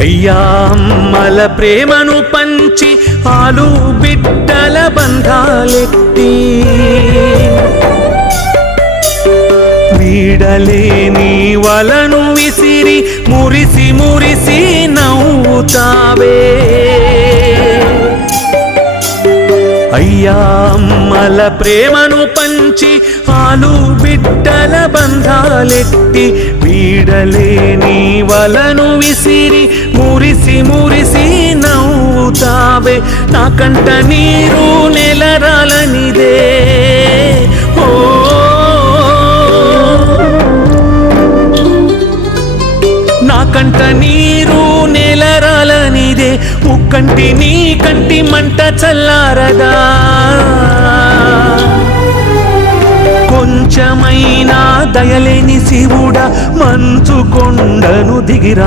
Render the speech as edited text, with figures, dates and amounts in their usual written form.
అయ్యా అమ్మల ప్రేమను పంచి ఆలు బిడ్డల బంధాలెత్తి వీడలేని వలను విసిరి మురిసి మురిసి నవ్వుతావే అయ్యా అమ్మల ప్రేమను పంచి ఆలు బిడ్డల బంధాలెత్తి వీడలేని వలను విసిరి మురిసి మురిసి నవ్వుతావే నా కంట నీరు నెలరాలనిదే ఓ నా కంట నీరు నెలరాలనిదే ముక్కంటి నీ కంటి మంట చల్లారదా కొంచెమైనా దయలేని శివుడా మంచు కొండను దిగిరా